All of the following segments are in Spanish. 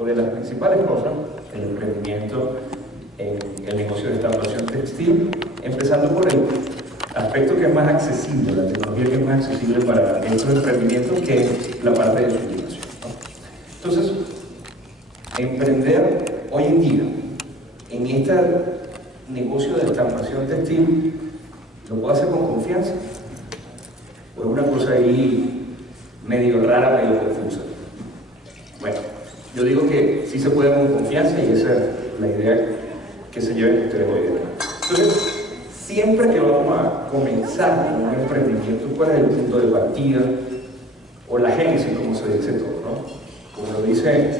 o de las principales cosas, el emprendimiento en el negocio de estampación textil, empezando por el aspecto que es más accesible, la tecnología que es más accesible para estos emprendimientos, que es la parte de sublimación, ¿no? Entonces, emprender hoy en día en este negocio de estampación textil, ¿lo puedo hacer con confianza? ¿O es una cosa ahí medio rara, medio confusa? Bueno, yo digo que sí se puede con confianza, y esa es la idea que se lleven ustedes hoy día. Entonces, siempre que vamos a comenzar con un emprendimiento, ¿cuál es el punto de partida? O la génesis, como se dice todo, ¿no? Como lo dice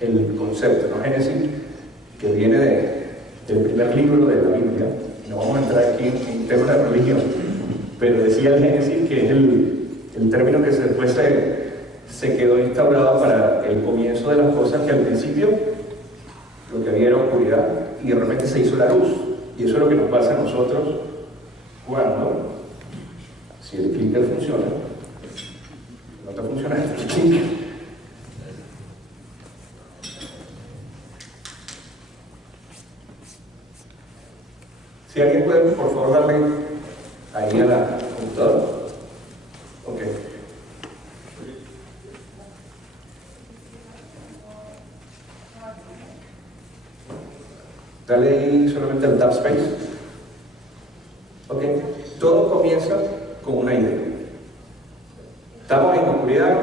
el concepto, ¿no? Génesis, que viene del primer libro de la Biblia. No vamos a entrar aquí en temas de religión, pero decía el Génesis, que es el término que después se quedó instaurado para el comienzo de las cosas, que al principio lo que había era oscuridad y de repente se hizo la luz. Y eso es lo que nos pasa a nosotros cuando, si el clicker funciona, no está funcionando el clicker. Si alguien puede, por favor, darle ahí a la computadora. Ok. Dale ahí solamente al tab space. Ok. Todo comienza con una idea. Estamos en oscuridad,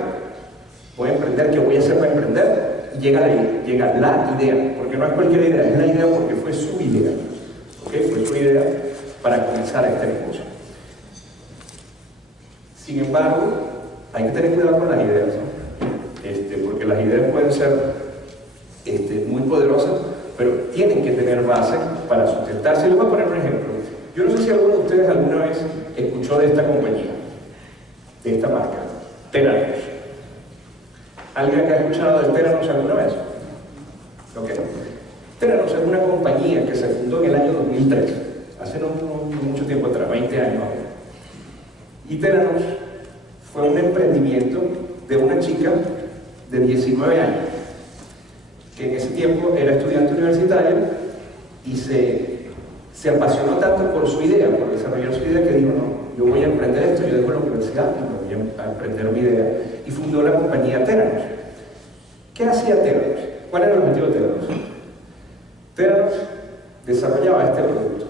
voy a emprender, ¿qué voy a hacer para emprender? Y llega la idea, porque no es cualquier idea, es la idea porque fue su idea. ¿Okay? Fue su idea para comenzar este negocio. Sin embargo, hay que tener cuidado con las ideas, ¿no? Porque las ideas pueden ser muy poderosas, pero tienen que tener base para sustentarse. Les voy a poner un ejemplo. Yo no sé si alguno de ustedes alguna vez escuchó de esta compañía, de esta marca, Theranos. ¿Alguien que ha escuchado de Theranos alguna vez? Ok. Theranos es una compañía que se fundó en el año 2003, hace no mucho tiempo atrás, 20 años ahora. Y Theranos fue un emprendimiento de una chica de 19 años, que en ese tiempo era estudiante universitaria y se apasionó tanto por su idea, por desarrollar su idea, que dijo, no, yo voy a emprender esto, yo dejo la universidad y me voy a emprender mi idea. Y fundó la compañía Theranos. ¿Qué hacía Theranos? ¿Cuál era el objetivo de Theranos? Theranos desarrollaba este producto.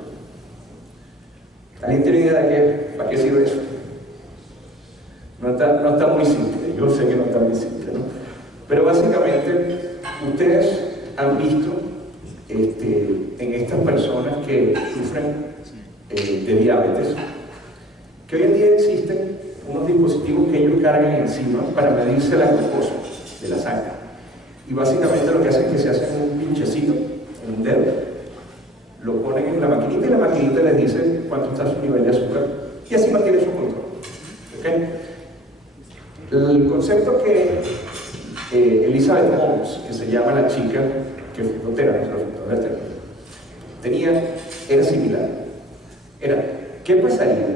¿Alguien tiene idea de para qué sirve eso? No está muy simple, yo sé que no está muy simple, ¿no? Pero básicamente, ustedes han visto en estas personas que sufren de diabetes, que hoy en día existen unos dispositivos que ellos cargan encima para medirse la glucosa de la sangre. Y básicamente lo que hacen es que se hacen un pinchecito en un dedo, lo ponen en la maquinita y la maquinita les dice cuánto está su nivel de azúcar y así mantiene su control. ¿Okay? El concepto que Elizabeth Holmes, que se llama la chica que fundó Theranos, la fundadora de Theranos, era similar. Era, ¿qué pasaría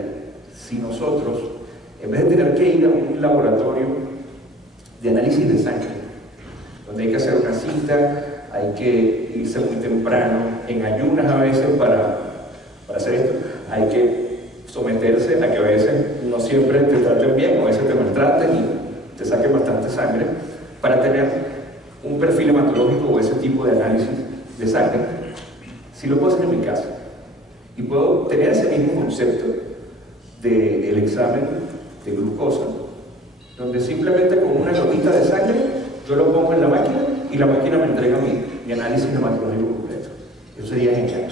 si nosotros, en vez de tener que ir a un laboratorio de análisis de sangre, donde hay que hacer una cita, hay que irse muy temprano, en ayunas a veces para hacer esto, hay que someterse a que a veces no siempre te traten bien, o a veces te maltraten y te saquen bastante sangre, para tener un perfil hematológico o ese tipo de análisis de sangre? Si lo puedo hacer en mi casa y puedo tener ese mismo concepto del examen de glucosa, donde simplemente con una gotita de sangre yo lo pongo en la máquina y la máquina me entrega mi análisis hematológico completo. Eso sería genial.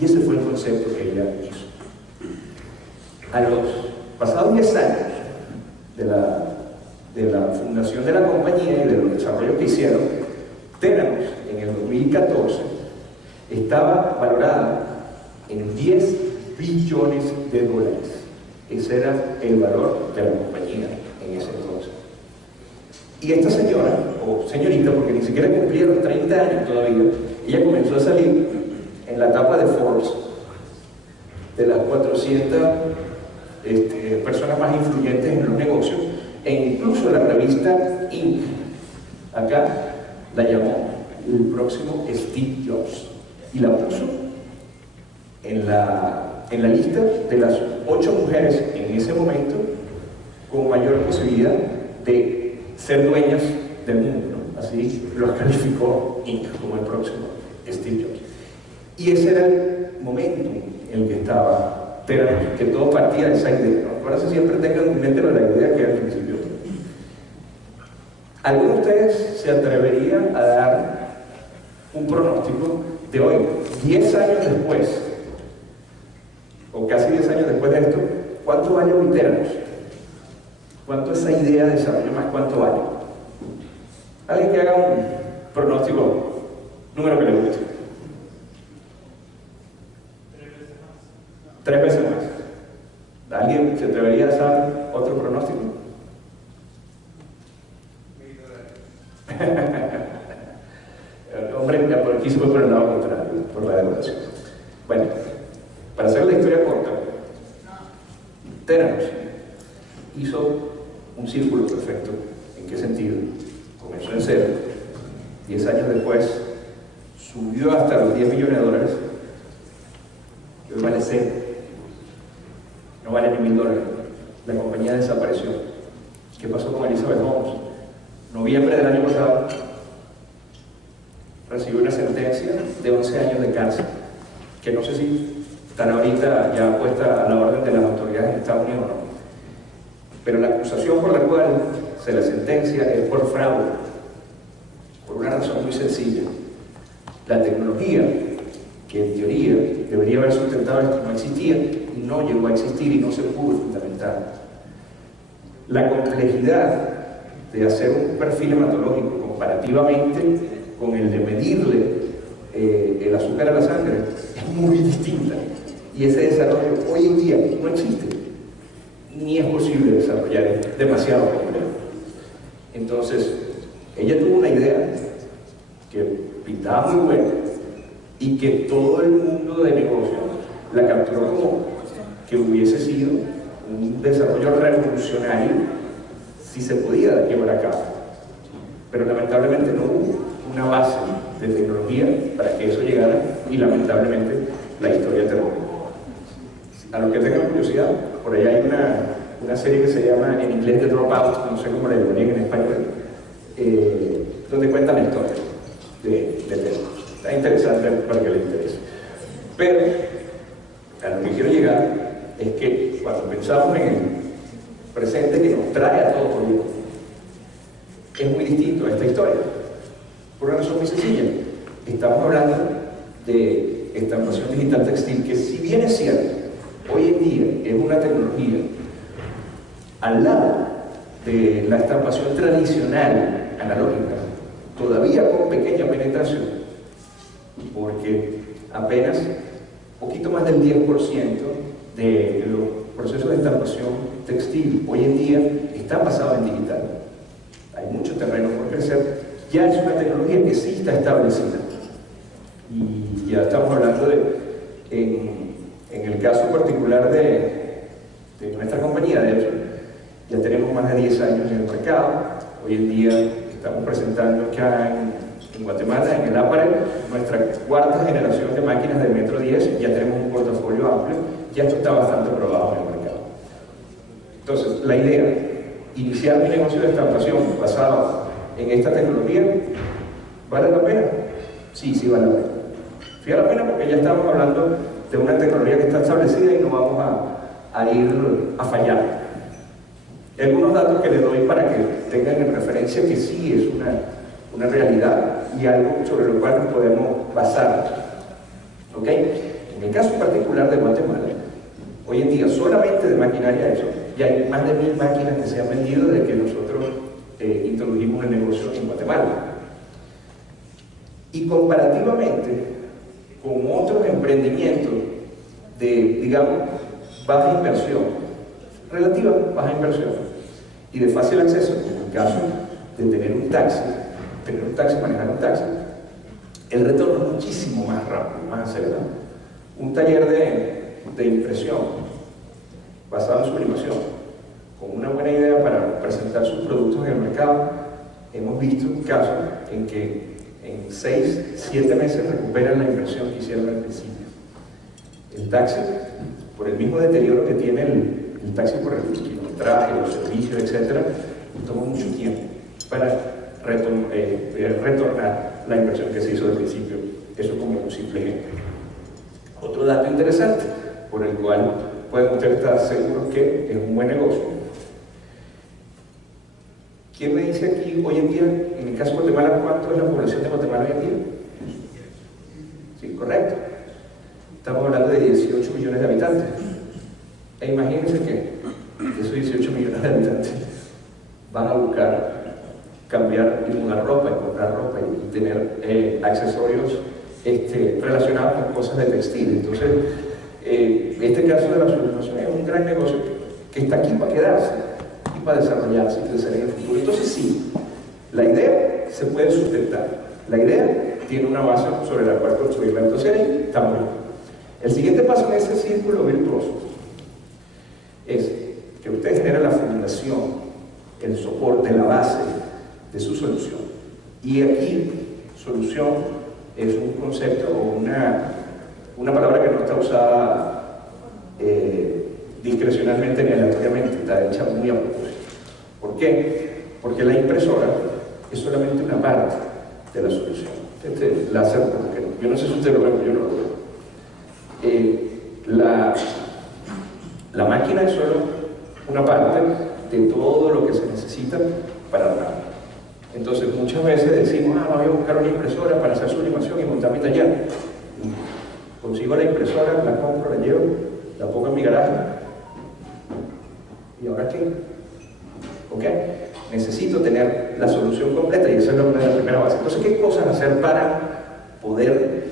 Y ese fue el concepto que ella hizo. A los pasados 10 años de la fundación de la compañía y de los desarrollos que hicieron, Theranos en el 2014 estaba valorada en 10 billones de dólares. Ese era el valor de la compañía en ese entonces. Y esta señora, o señorita, porque ni siquiera cumplieron 30 años todavía, ella comenzó a salir en la etapa de Forbes, de las 400 personas más influyentes en los negocios, e incluso la revista Inc. acá la llamó el próximo Steve Jobs y la puso en la lista de las 8 mujeres en ese momento con mayor posibilidad de ser dueñas del mundo, ¿no? Así los calificó Inc. como el próximo Steve Jobs. Y ese era el momento en el que estaba Theranos, que todo partía de esa idea, ¿no? Ahora siempre tengan en mente la idea que al principio. ¿Alguno de ustedes se atrevería a dar un pronóstico de hoy, 10 años después, o casi 10 años después de esto, cuánto vale hoy Theranos? ¿Cuánto esa idea de desarrollo más cuánto vale? Alguien que haga un pronóstico, número que le guste. 3 veces más. ¿Alguien se atrevería a dar otro pronóstico? Hombre, por aquí se fue por el lado contrario, por la devaluación. Bueno, para hacer la historia corta, Theranos hizo un círculo perfecto. ¿En qué sentido? Comenzó en cero, 10 años después subió hasta los $10 millones, que hoy vale cero, no vale ni $1000. La compañía desapareció. ¿Qué pasó con Elizabeth Holmes? Noviembre del año pasado recibió una sentencia de 11 años de cárcel, que no sé si están ahorita ya puesta a la orden de las autoridades en Estados Unidos o no, pero la acusación por la cual se la sentencia es por fraude, por una razón muy sencilla. La tecnología que en teoría debería haber sustentado esto no existía y no llegó a existir y no se pudo fundamentar. La complejidad de hacer un perfil hematológico comparativamente con el de medirle el azúcar a la sangre es muy distinta, y ese desarrollo hoy en día no existe ni es posible desarrollar, es demasiado complejo. Entonces ella tuvo una idea que pintaba muy buena y que todo el mundo de negocio la capturó como que hubiese sido un desarrollo revolucionario si se podía llevar a cabo, pero lamentablemente no hubo una base de tecnología para que eso llegara y lamentablemente la historia terminó. A los que tengan curiosidad, por allá hay una serie que se llama en inglés The Dropout, no sé cómo la llamarían en español, donde cuentan la historia de Theranos. Está interesante para que les interese. Pero a lo que quiero llegar es que cuando pensamos en el presente que nos trae a todos hoy, es muy distinto a esta historia, por una razón muy sencilla. Estamos hablando de estampación digital textil, que si bien es cierto, hoy en día es una tecnología al lado de la estampación tradicional analógica, todavía con pequeña penetración, porque apenas poquito más del 10% de los procesos de estampación textil hoy en día están basados en digital. Hay mucho terreno por crecer. Ya es una tecnología que sí está establecida, y ya estamos hablando en el caso particular de nuestra compañía, de hecho, ya tenemos más de 10 años en el mercado. Hoy en día estamos presentando acá en Guatemala, en el Apare, nuestra 4ª generación de máquinas de Metro 10. Ya tenemos un portafolio amplio, ya esto está bastante probado en el mercado. Entonces, la idea, iniciar mi negocio de estampación basado en esta tecnología, ¿vale la pena? Sí, sí vale la pena. Sí vale la pena porque ya estamos hablando de una tecnología que está establecida y no vamos a ir a fallar. Algunos datos que les doy para que tengan en referencia que sí es una realidad y algo sobre lo cual nos podemos basar. ¿Ok? En el caso particular de Guatemala, hoy en día solamente de maquinaria eso, ya hay más de 1000 máquinas que se han vendido desde que nosotros introdujimos el negocio en Guatemala. Y comparativamente con otros emprendimientos de, digamos, baja inversión, relativa baja inversión y de fácil acceso, como el caso de tener un taxi, manejar un taxi, el retorno es muchísimo más rápido, más acelerado. Un taller de impresión basado en sublimación, con una buena idea para presentar sus productos en el mercado, hemos visto casos en que en 6, 7 meses recuperan la inversión que hicieron al principio. El taxi, por el mismo deterioro que tiene el taxi por el kilometraje, los servicios, etc., toma mucho tiempo para retornar la inversión que se hizo al principio. Eso como un simple ejemplo. Otro dato interesante, por el cual pueden ustedes estar seguros que es un buen negocio. ¿Quién me dice aquí hoy en día, en el caso de Guatemala, cuánto es la población de Guatemala hoy en día? Sí, correcto. Estamos hablando de 18 millones de habitantes. E imagínense que esos 18 millones de habitantes van a buscar cambiar y mudar ropa y comprar ropa y tener accesorios relacionados con cosas de textil. Entonces, este caso de la sublimación es un gran negocio que está aquí para quedarse y para desarrollarse y crecer en el futuro. Entonces sí, la idea se puede sustentar. La idea tiene una base sobre la cual construirla. Entonces ahí está muy bien. El siguiente paso en ese círculo virtuoso es que usted genera la fundación, el soporte, la base de su solución. Y aquí, solución es un concepto o una palabra que no está usada discrecionalmente ni aleatoriamente, está hecha muy a propósito. ¿Por qué? Porque la impresora es solamente una parte de la solución. Láser, yo no sé si usted lo ve, pero yo no lo veo. La máquina es solo una parte de todo lo que se necesita para armar. Entonces muchas veces decimos, me voy a buscar una impresora para hacer sublimación y montar mi taller. Consigo la impresora, la compro, la llevo, la pongo en mi garaje. ¿Y ahora qué? ¿Ok? Necesito tener la solución completa y esa es una de las primeras bases. Entonces, ¿qué cosas hacer para poder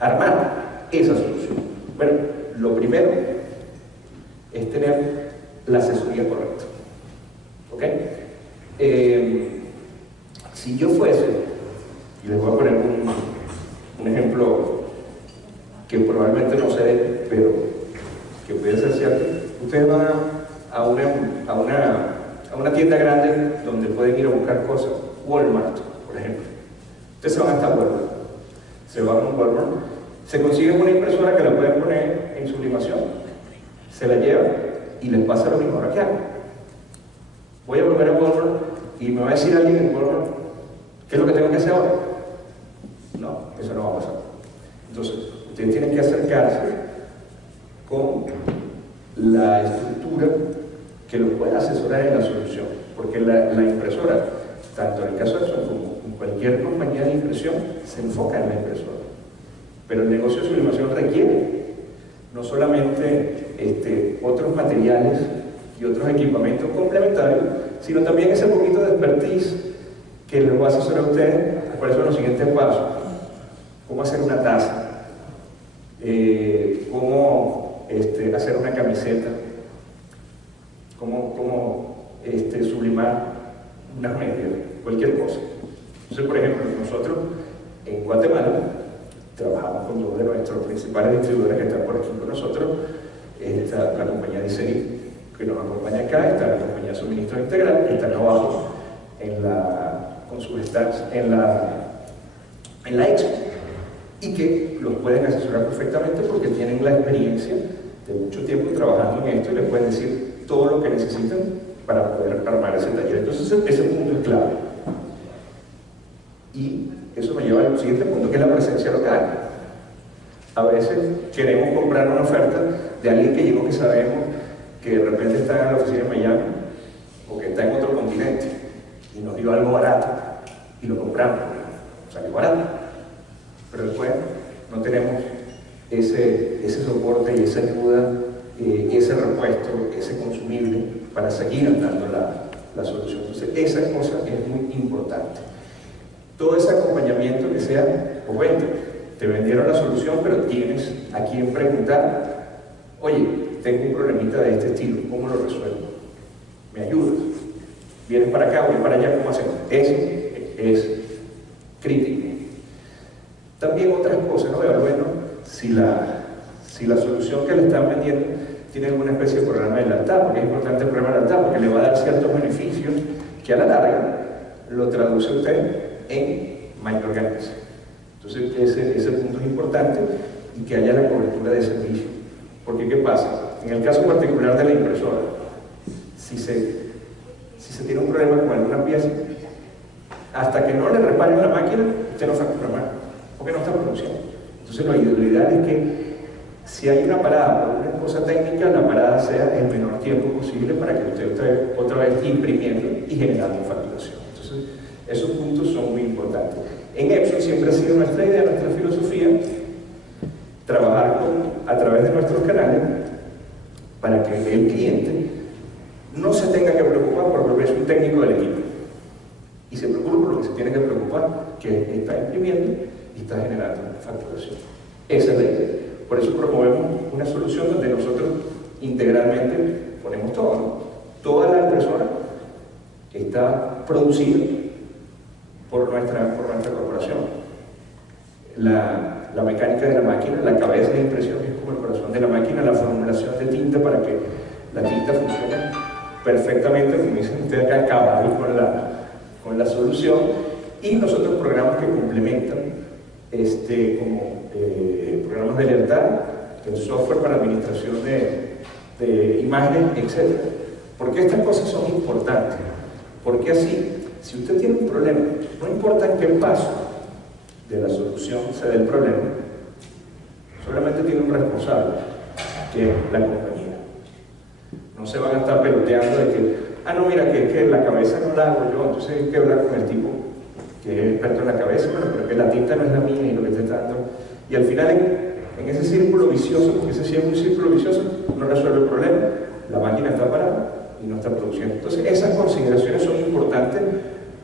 armar esa solución? Bueno, lo primero es tener la asesoría correcta. ¿Ok? Si yo fuese, y les voy a poner un ejemplo que probablemente no sé, pero que puede ser cierto. Ustedes van a una tienda grande donde pueden ir a buscar cosas, Walmart, por ejemplo. Ustedes se van hasta Walmart, se van a un Walmart, se consiguen una impresora que la pueden poner en sublimación, se la llevan y les pasa lo mismo. ¿Ahora qué hago? Voy a volver a Walmart y me va a decir alguien en Walmart ¿qué es lo que tengo que hacer ahora? No, eso no va a pasar. Entonces, ustedes tienen que acercarse con la estructura que los pueda asesorar en la solución, porque la impresora, tanto en el caso de Epson como en cualquier compañía de impresión, se enfoca en la impresora. Pero el negocio de sublimación requiere no solamente otros materiales y otros equipamientos complementarios, sino también ese poquito de expertise que les voy a asesorar a ustedes. ¿Cuáles son los siguientes pasos? Cómo hacer una taza, cómo hacer una camiseta, cómo sublimar unas medias, cualquier cosa. Entonces, por ejemplo, nosotros en Guatemala trabajamos con dos de nuestros principales distribuidores que están por aquí con nosotros. Está la compañía Diceri, que nos acompaña acá, está la compañía Suministro Integral, que están abajo con sus stands en la Expo, y que los pueden asesorar perfectamente porque tienen la experiencia de mucho tiempo trabajando en esto y les pueden decir todo lo que necesitan para poder armar ese taller. Entonces ese punto es clave. Y eso me lleva al siguiente punto, que es la presencia local. A veces queremos comprar una oferta de alguien que llegó, que sabemos que de repente está en la oficina en Miami o que está en otro continente y nos dio algo barato y lo compramos, salió barato, pero después no tenemos ese soporte y esa ayuda, ese repuesto, ese consumible para seguir andando la solución. Entonces esa cosa es muy importante. Todo ese acompañamiento que sea por venta. Te vendieron la solución, pero tienes a quien preguntar, oye, tengo un problemita de este estilo, ¿cómo lo resuelvo? ¿Me ayudas? ¿Vienes para acá, voy para allá, cómo hacemos? Eso es crítico. También otras cosas, ¿no? Bueno, si la solución que le están vendiendo tiene alguna especie de programa de lealtad, porque es importante el programa de lealtad, porque le va a dar ciertos beneficios que a la larga lo traduce usted en mayor ganancia. Entonces ese punto es importante, y que haya la cobertura de servicio. Porque ¿qué pasa? En el caso particular de la impresora, si se tiene un problema con alguna pieza, hasta que no le reparen la máquina, usted no factura más, porque no está produciendo. Entonces lo ideal es que si hay una parada por una cosa técnica, la parada sea el menor tiempo posible para que usted esté otra vez imprimiendo y generando facturación. Entonces esos puntos son muy importantes. En Epson siempre ha sido nuestra idea, nuestra filosofía, trabajar a través de nuestros canales para que el cliente no se tenga que preocupar por volverse un técnico del equipo, y se preocupe por lo que se tiene que preocupar, que está imprimiendo y está generando facturación. Esa es la idea. Por eso promovemos una solución donde nosotros integralmente ponemos todo, ¿no? Toda la impresora está producida por nuestra corporación. La mecánica de la máquina, la cabeza de impresión, que es como el corazón de la máquina, la formulación de tinta para que la tinta funcione perfectamente, como dicen ustedes acá, cabal con la solución, y nosotros programas que complementan, como programas de lealtad, el software para administración de imágenes, etc. ¿Por qué estas cosas son importantes? Porque así, si usted tiene un problema, no importa en qué paso de la solución se dé el problema, solamente tiene un responsable, que es la compañía. No se van a estar peloteando de que, no, mira, que la cabeza no la hago yo, entonces hay que hablar con el tipo que es experto en la cabeza, pero que la tinta no es la mía y lo que te está dando. Y al final, en ese círculo vicioso, porque ese sí es un círculo vicioso, no resuelve el problema, la máquina está parada y no está produciendo. Entonces, esas consideraciones son importantes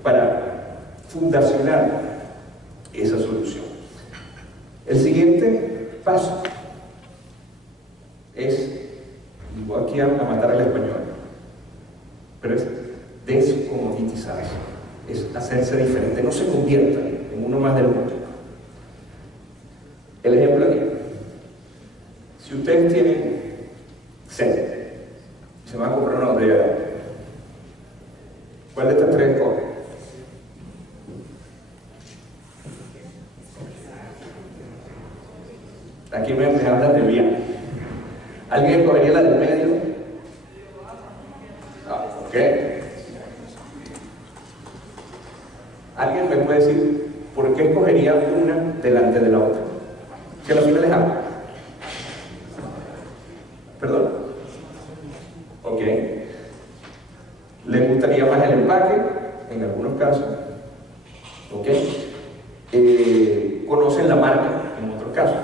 para fundacionar esa solución. El siguiente paso es, y voy aquí a matar al español, pero es descomoditizarse, es hacerse diferente, no se convierta en uno más del mundo. El ejemplo aquí: si ustedes tienen sed y se van a comprar una botella de agua, ¿cuál de estas tres coge? Aquí me hablan de bien. ¿Alguien cogería la del medio? Ok. ¿Alguien me puede decir por qué escogería una delante de la otra? Que al final es agua. ¿Perdón? Ok. ¿Les gustaría más el empaque? En algunos casos. Ok. ¿Conocen la marca? En otros casos.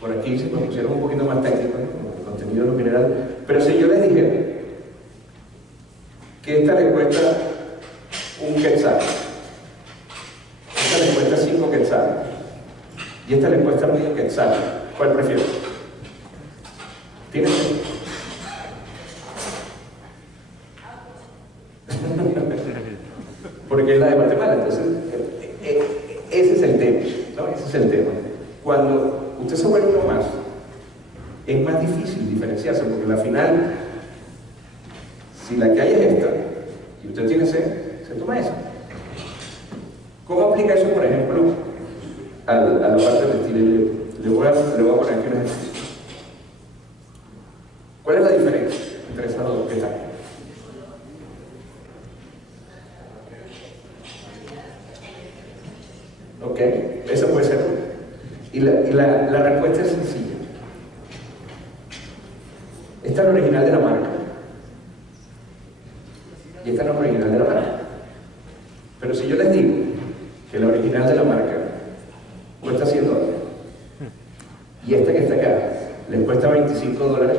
Por aquí se nos pusieron un poquito más técnicos, ¿no? El contenido de los minerales. Pero si yo les dijera que esta le cuesta un quetzal, esta le cuesta 5 quetzales y esta le cuesta medio quetzal, ¿cuál prefiero? ¿Tienes? Porque es la de Guatemala. Entonces, ese es el tema, ¿no? Ese es el tema. Cuando usted se vuelve uno más, es más difícil diferenciarse, porque al final, si la que hay es esta, y usted tiene sed, se toma esa. ¿Cómo aplica eso, por ejemplo, a la parte del estilo? Le voy a poner aquí un ejercicio. ¿Cuál es la diferencia entre esas dos que están? Ok, esa puede ser una. Y la respuesta es sencilla. Esta es la original de la marca. Y esta no es la original de la marca. Pero si yo les digo que la original de la marca cuesta $100 y esta que está acá les cuesta $25,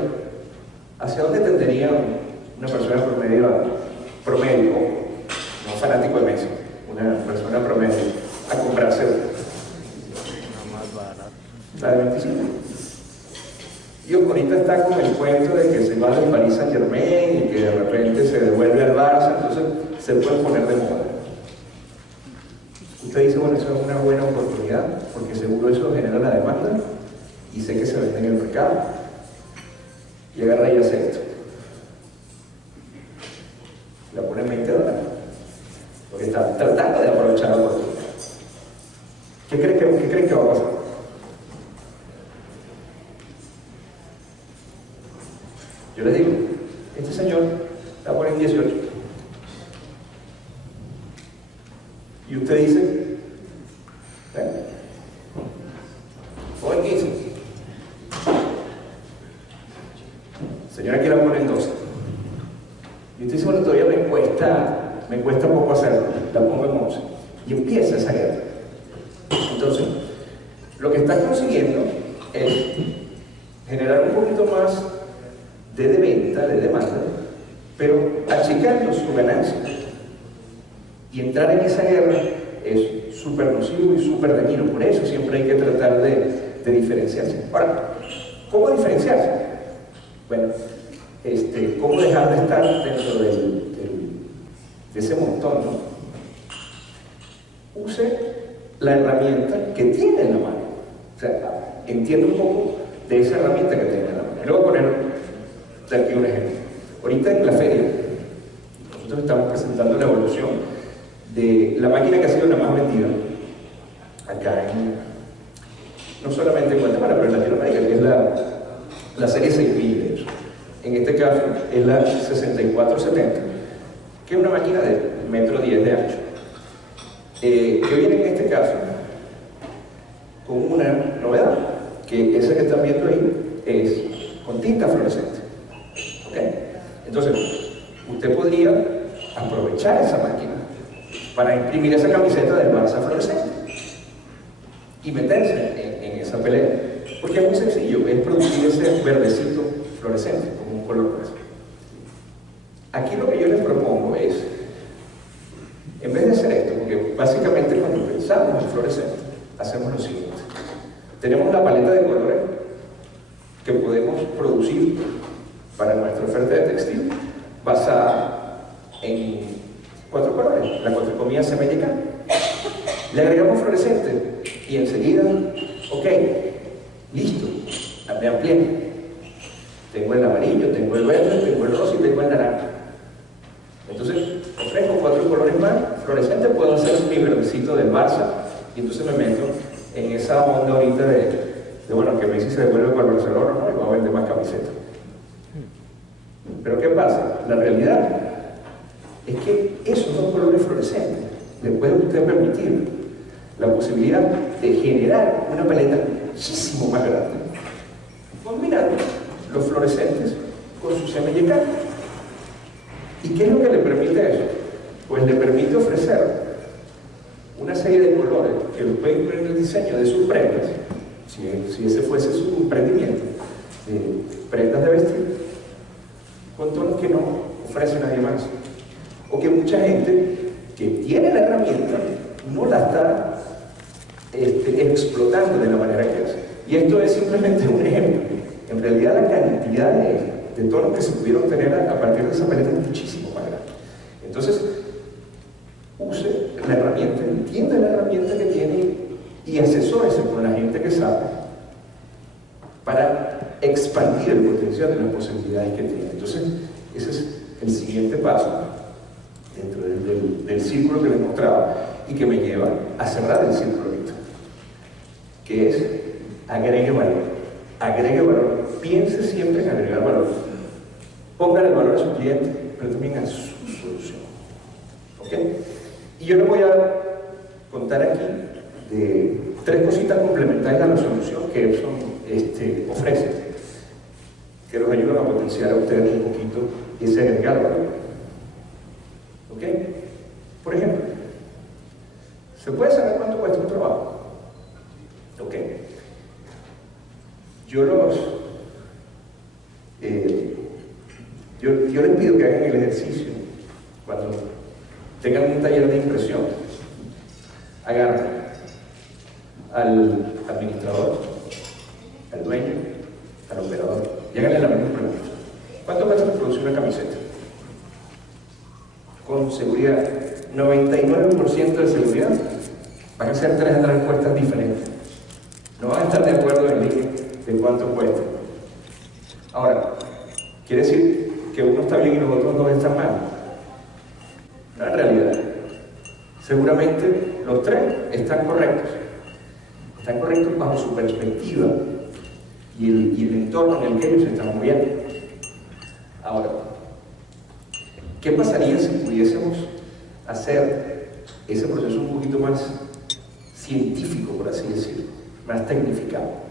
¿hacia dónde tendería una persona promedio, no fanático de Messi, una persona promedio, a comprarse la de 25? Y Oconita está con el cuento de que se va del Paris Saint-Germain y que de repente se devuelve al Barça, entonces se puede poner de moda. Usted dice, bueno, eso es una buena oportunidad, porque seguro eso genera la demanda y sé que se vende en el mercado. Y agarra y hace esto. está tratando de aprovechar la oportunidad. ¿Qué creen que va a pasar? Yo les digo, este señor la pone en 18. Y usted dice, o en 15. Señora, aquí la pone en 12. Y usted dice, bueno, todavía me cuesta poco hacerlo, la pongo en 11. Y empieza esa guerra. Entonces, lo que está consiguiendo es generar un poquito más de venta, de demanda, pero achicando su ganancia. Y entrar en esa guerra es súper nocivo y súper dañino. Por eso siempre hay que tratar de diferenciarse. Ahora, ¿cómo diferenciarse? Bueno, ¿cómo dejar de estar dentro de ese montón, ¿no? Use la herramienta que tiene en la mano. O sea, entienda un poco de esa herramienta que tiene en la mano. Le voy a poner de aquí un ejemplo. Ahorita en la feria, nosotros estamos presentando la evolución de la máquina que ha sido la más vendida acá no solamente en Guatemala, pero en Latinoamérica, que es la serie 6000 de hecho. En este caso es la 6470, que es una máquina de 1,10 m de ancho, que viene en este caso con una novedad, que esa que están viendo ahí es con tinta fluorescente. ¿Okay? Entonces, usted podría aprovechar esa máquina para imprimir esa camiseta del Barça fluorescente y meterse en esa pelea, porque es muy sencillo, es producir ese verdecito fluorescente como un color fluorescente. Aquí lo que yo les propongo es, en vez de hacer esto, porque básicamente cuando pensamos en fluorescente hacemos lo siguiente: tenemos la paleta de colores que podemos producir para nuestra oferta de textil basada en 4 colores, la cuatricomía CMYK. Le agregamos fluorescente y enseguida, ok, listo, me amplié. Tengo el amarillo, tengo el verde, tengo el rosa y tengo el naranja. Entonces, ofrezco 4 colores más, fluorescente, puedo hacer mi verdecito del Barça y entonces me meto en esa onda ahorita de bueno, que Messi se devuelve para Barcelona, ¿no? Y va a vender más camisetas. Pero ¿qué pasa? La realidad es que esos 2 colores fluorescentes le puede usted permitir la posibilidad de generar una paleta muchísimo más grande, combinando los fluorescentes con su CMYK. ¿Y qué es lo que le permite eso? Pues le permite ofrecer una serie de colores que lo puede incluir en el diseño de sus prendas, si ese fuese su emprendimiento, prendas de vestir, con tonos que no ofrece nadie más, o que mucha gente que tiene la herramienta no la está explotando de la manera que hace. Y esto es simplemente un ejemplo. En realidad la cantidad de tonos que se pudieron tener a partir de esa paleta es muchísimo más grande. Entonces, use la herramienta, entienda la herramienta que tiene y asesórese con la gente que sabe para expandir el potencial de las posibilidades que tiene. Entonces, ese es el siguiente paso dentro del círculo que les mostraba y que me lleva a cerrar el círculo ahorita, que es agregue valor. Agregue valor. Piense siempre en agregar valor. Póngale el valor a su cliente, pero también a su solución. ¿Ok? Y yo les voy a contar aquí de 3 cositas complementarias a la solución que Epson ofrece, que los ayudan a potenciar a ustedes un poquito ese agregar valor. ¿Ok? Por ejemplo, ¿se puede saber cuánto cuesta un trabajo? ¿Ok? Yo les pido que hagan el ejercicio cuando tengan un taller de impresión. Agarren al administrador, al dueño, al operador y háganle la misma pregunta: ¿cuánto cuesta producir una camiseta? Con seguridad, 99% de seguridad, van a ser 3 respuestas diferentes. No van a estar de acuerdo en línea de cuánto cuesta. Ahora, ¿quiere decir que uno está bien y los otros 2 están mal? No, en realidad, Seguramente los tres están correctos bajo su perspectiva y el entorno en el que ellos se están moviendo. Ahora, ¿qué pasaría si pudiésemos hacer ese proceso un poquito más científico, por así decirlo, más tecnificado?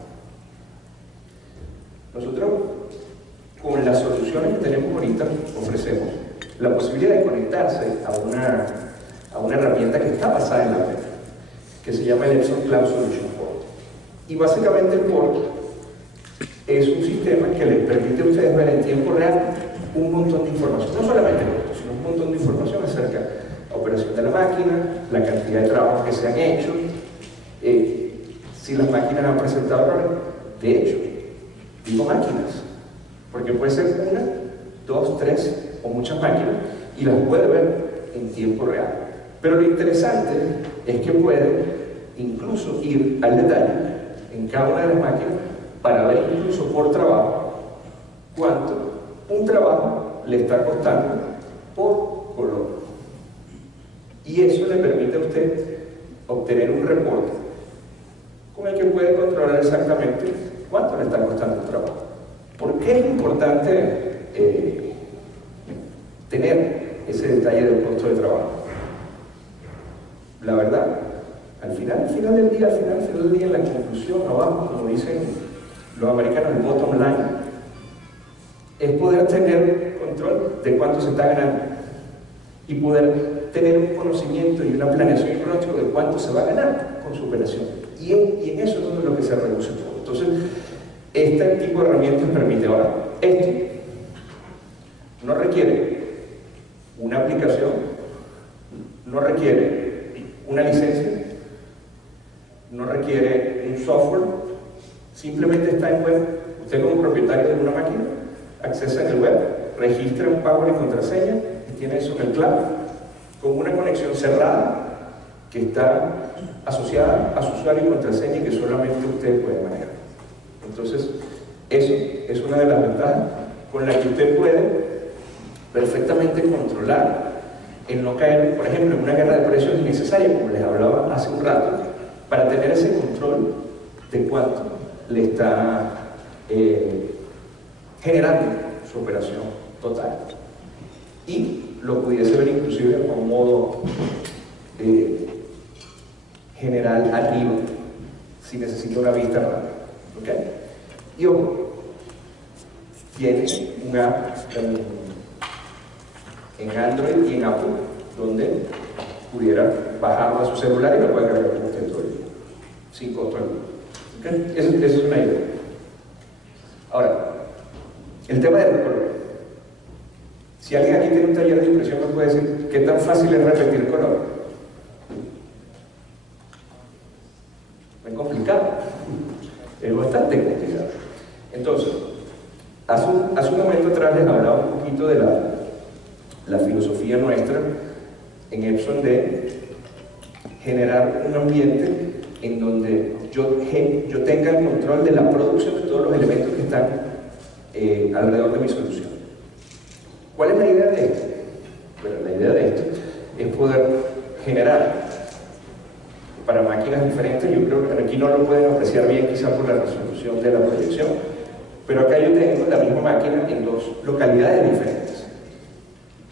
Nosotros, con las soluciones que tenemos ahorita, ofrecemos la posibilidad de conectarse a una herramienta que está basada en la red, que se llama el Epson Cloud Solution Port. Y básicamente el port es un sistema que les permite a ustedes ver en tiempo real un montón de información, no solamente esto, sino un montón de información acerca de la operación de la máquina, la cantidad de trabajos que se han hecho, si las máquinas han presentado errores. De hecho, digo máquinas, porque puede ser una, dos, tres o muchas máquinas y las puede ver en tiempo real. Pero lo interesante es que puede incluso ir al detalle en cada una de las máquinas para ver incluso por trabajo cuánto un trabajo le está costando por color. Y eso le permite a usted obtener un reporte con el que puede controlar exactamente cuánto le está costando el trabajo. ¿Por qué es importante tener ese detalle del costo de trabajo? La verdad, al final del día, en la conclusión, abajo, como dicen los americanos, el bottom line, es poder tener control de cuánto se está ganando y poder tener un conocimiento y una planeación y pronóstico de cuánto se va a ganar con su operación. Y en eso es lo que se reduce todo. Entonces, este tipo de herramientas permite ahora, esto no requiere una aplicación, no requiere una licencia, no requiere un software, simplemente está en web. Usted como propietario de una máquina accesa en el web, registra un password y contraseña y tiene eso en el cloud con una conexión cerrada que está asociada a su usuario y contraseña y que solamente usted puede manejar. Entonces, eso es una de las ventajas con la que usted puede perfectamente controlar en no caer, por ejemplo, en una guerra de precios innecesaria, como les hablaba hace un rato, para tener ese control de cuánto le está generando su operación total. Y lo pudiese ver inclusive a un modo general arriba, si necesita una vista rápida. ¿Okay? Y ojo, tiene un app en Android y en Apple, donde pudiera bajarlo a su celular y lo puede cargar con usted todo el día, sin costo alguno. ¿Okay? Eso es una idea. Ahora, el tema del color. Si alguien aquí tiene un taller de impresión, me puede decir qué tan fácil es repetir color. Es complicado. Es bastante complicado. Entonces, hace un momento atrás les hablaba un poquito de la filosofía nuestra en Epson de generar un ambiente en donde yo tenga el control de la producción de todos los elementos que están alrededor de mi solución. ¿Cuál es la idea de esto? Bueno, la idea de esto es poder generar para máquinas diferentes. Yo creo que aquí no lo pueden apreciar bien quizá por la resolución de la proyección, pero acá yo tengo la misma máquina en dos localidades diferentes.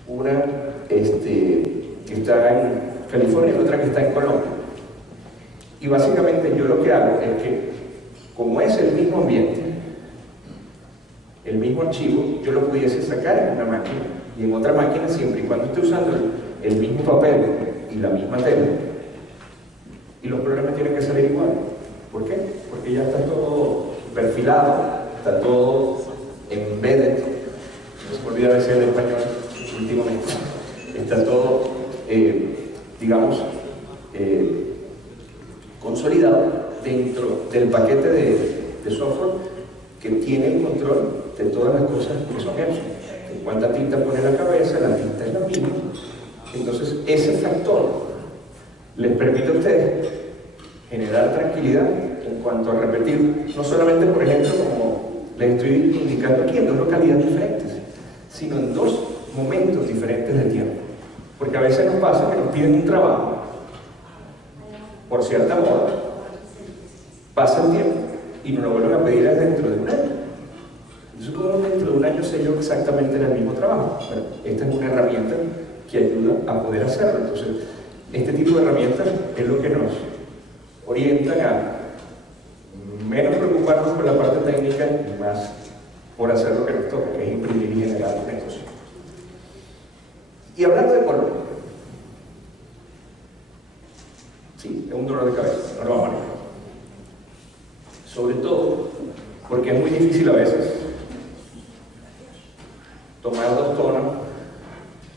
Una que está en California y otra que está en Colombia. Y básicamente yo lo que hago es que, como es el mismo ambiente, el mismo archivo, yo lo pudiese sacar en una máquina y en otra máquina siempre y cuando esté usando el mismo papel y la misma tela. Y los programas tienen que salir igual. ¿Por qué? Porque ya está todo perfilado, está todo embedded, no se me olvida decir en español últimamente, está todo, digamos, consolidado dentro del paquete de software que tiene el control de todas las cosas que son Epson. En cuánta tinta pone la cabeza, la tinta es la misma. Entonces, ese factor les permite a ustedes generar tranquilidad en cuanto a repetir, no solamente, por ejemplo, como les estoy indicando aquí, en dos localidades diferentes, sino en dos momentos diferentes de tiempo. Porque a veces nos pasa que nos piden un trabajo por cierta moda, pasa el tiempo y nos lo vuelven a pedir dentro de un año. Entonces, como dentro de un año sé yo exactamente el mismo trabajo. Bueno, esta es una herramienta que ayuda a poder hacerlo. Entonces, este tipo de herramientas es lo que nos orientan a menos preocuparnos por la parte técnica y más por hacer lo que nos toca, que es imprimir y generar documentos. Y hablando de color, sí, es un dolor de cabeza, no lo vamos a manejar. Sobre todo porque es muy difícil a veces tomar dos tonos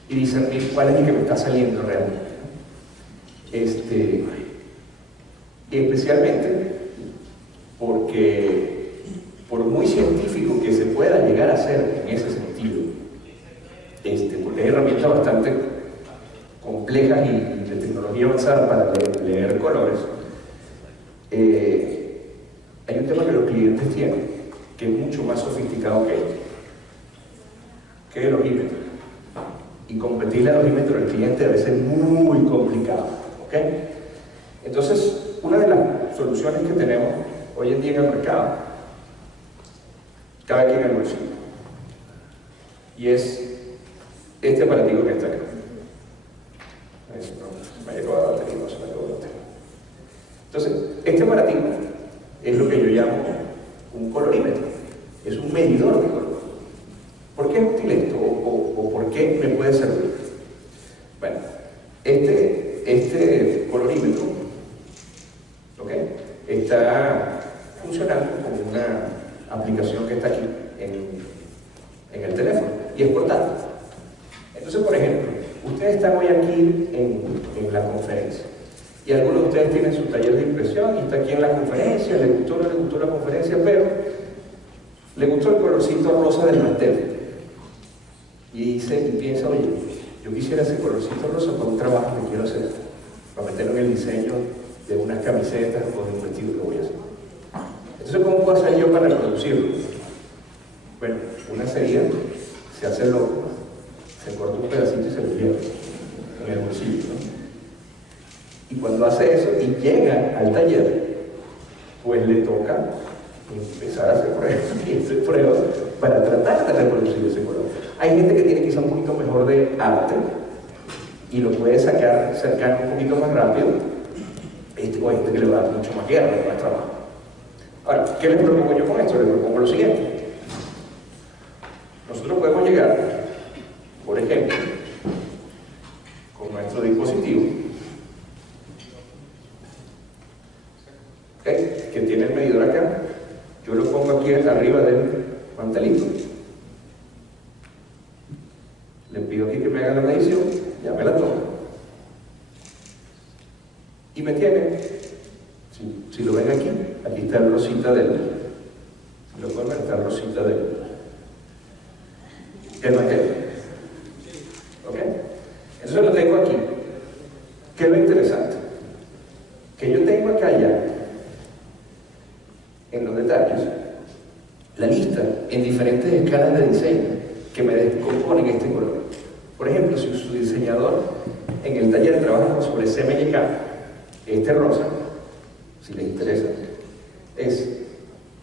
y discernir cuál es el que me está saliendo realmente. Especialmente porque, por muy científico que se pueda llegar a ser en ese sentido, porque hay herramientas bastante complejas y de tecnología avanzada para leer colores, hay un tema que los clientes tienen, que es mucho más sofisticado que el ojímetro. Y competirle al ojímetro del cliente debe ser muy complicado, ¿ok? Entonces, una de las soluciones que tenemos hoy en día en el mercado cabe aquí en el bolsillo, y es este aparatico que está acá. Se me ha llegado la batería, no se me llegó la batería. Entonces, este aparatico es lo que yo llamo un colorímetro, es un medidor de color. ¿Por qué es útil esto? ¿O por qué me puede servir? Bueno, este colorímetro, ¿ok?, está funcionando con una aplicación que está aquí en el teléfono y es portátil. Entonces, por ejemplo, ustedes están hoy aquí en la conferencia y algunos de ustedes tienen su taller de impresión y está aquí en la conferencia, le gustó o no le gustó la conferencia, pero le gustó el colorcito rosa del mantel. Y piensa, oye, yo quisiera ese colorcito rosa para un trabajo que quiero hacer, para meterlo en el diseño de unas camisetas o de un vestido que voy a hacer. Entonces, ¿cómo puedo hacer yo para reproducirlo? Bueno, una serie se hace loco, se corta un pedacito y se lo lleva en el bolsillo, ¿no? Y cuando hace eso y llega al taller, pues le toca empezar a hacer pruebas para tratar de reproducir ese color. Hay gente que tiene quizá un poquito mejor de arte y lo puede sacar un poquito más rápido, o hay gente que le va a dar mucho más guerra, más trabajo. Ahora, ¿qué les propongo yo con esto? Les propongo lo siguiente. Nosotros podemos llegar, por ejemplo, con nuestro dispositivo, ¿okay?, que tiene el medidor acá. Yo lo pongo aquí arriba del mantelito. Le pido aquí que me haga la medición, ya me la tomo. Y me tiene, si lo ven aquí está el rosita del, si lo pueden ver, está el rosita del mantel. ¿Ok? Entonces lo tengo aquí. ¿Qué es lo interesante? Que yo tengo acá ya, en los detalles, la lista en diferentes escalas de diseño que me descomponen este color. Por ejemplo, si su diseñador en el taller trabaja sobre CMYK, este rosa, si les interesa, es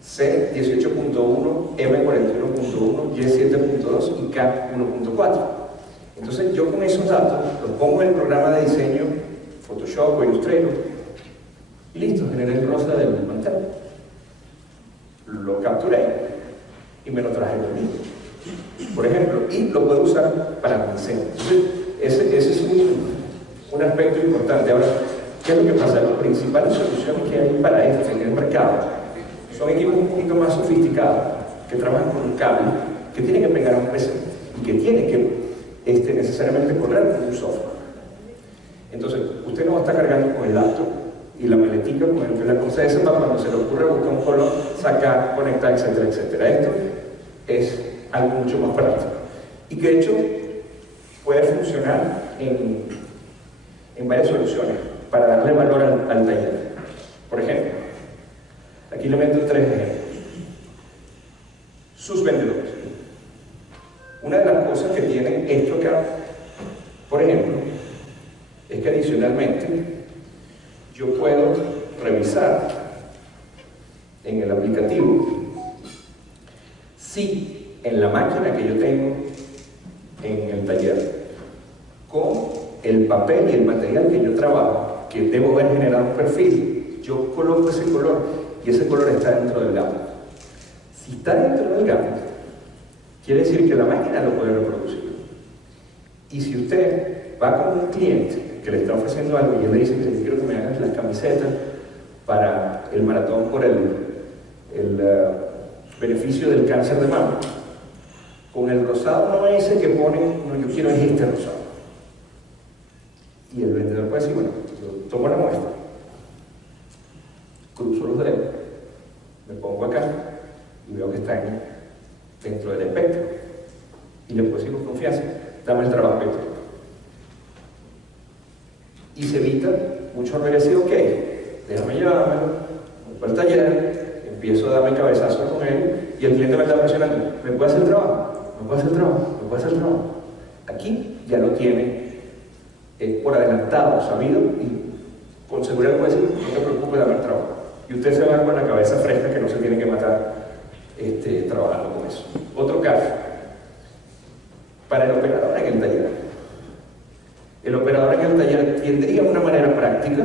C18.1, M41.1, Y7.2 y K1.4. Entonces yo con esos datos los pongo en el programa de diseño Photoshop o Illustrator y listo, generé el rosa del mantel. Lo capturé y me lo traje conmigo, por ejemplo, y lo puedo usar para mi diseño. Entonces, ese es un aspecto importante. Ahora, ¿qué es lo que pasa? Las principales soluciones que hay para esto en el mercado son equipos un poquito más sofisticados que trabajan con un cable que tiene que pegar a un PC y que tiene que necesariamente correr con un software. Entonces, usted no va a estar cargando con el laptop y la maletica con el que la cosa esa para cuando se le ocurre buscar un color, sacar, conectar, etcétera, etcétera. Esto es algo mucho más práctico y que de hecho puede funcionar en varias soluciones para darle valor al taller. Por ejemplo, aquí le meto 3 ejemplos. Sus vendedores. Una de las cosas que tienen esto acá, por ejemplo, es que adicionalmente yo puedo revisar en el aplicativo si en la máquina que yo tengo en el taller, con el papel y el material que yo trabajo, que debo haber generado un perfil, yo coloco ese color y ese color está dentro del gamo. Si está dentro del gamo, quiere decir que la máquina lo puede reproducir. Y si usted va con un cliente que le está ofreciendo algo y él le dice que quiero que me hagas las camisetas para el maratón por el beneficio del cáncer de mama, con el rosado no ese que pone, no, yo quiero es este rosado. Y el vendedor puede decir, bueno, yo tomo la muestra, cruzo los dedos, me pongo acá y veo que están dentro del espectro. Y le puedo decir con confianza, dame el trabajo que tengo. Y se evita mucho rollo así, ok, déjame llevármelo, voy al taller, empiezo a darme cabezazos con él y el cliente me está presionando, ¿me puede hacer el trabajo? ¿Me puede hacer el trabajo? ¿Me puede hacer el trabajo? Aquí ya lo tiene por adelantado, sabido, y con seguridad puede decir, no te preocupes, dame el trabajo. Y usted se va con la cabeza fresca que no se tiene que matar trabajando con eso. Otro caso, para el operador en el taller. El operador en el taller tendría una manera práctica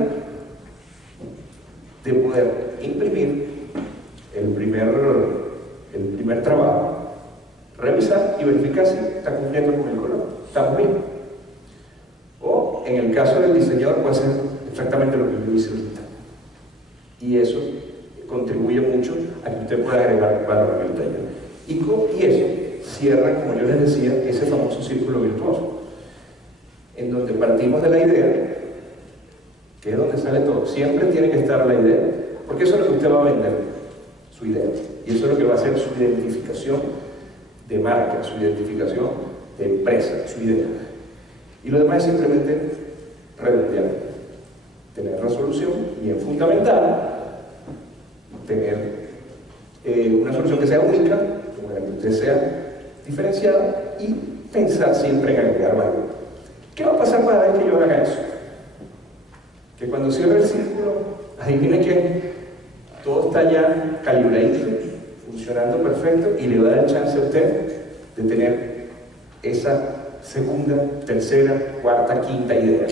de poder imprimir el primer trabajo, revisar y verificar si está cumpliendo con el color. ¿Estamos bien? O en el caso del diseñador puede ser exactamente lo que yo hice ahorita. Y eso contribuye mucho a que usted pueda agregar valor en el taller. Y eso cierra, como yo les decía, ese famoso círculo virtuoso, en donde partimos de la idea, que es donde sale todo. Siempre tiene que estar la idea, porque eso es lo que usted va a vender, su idea. Y eso es lo que va a ser su identificación de marca, su identificación de empresa, su idea. Y lo demás es simplemente redondear, tener resolución y es fundamental tener una solución que sea única, como la que usted sea diferenciada y pensar siempre en agregar valor. ¿Qué va a pasar cada vez que yo haga eso? Que cuando cierre el círculo, adivine que todo está ya calibradito, funcionando perfecto y le va a dar el chance a usted de tener esa segunda, tercera, cuarta, quinta idea.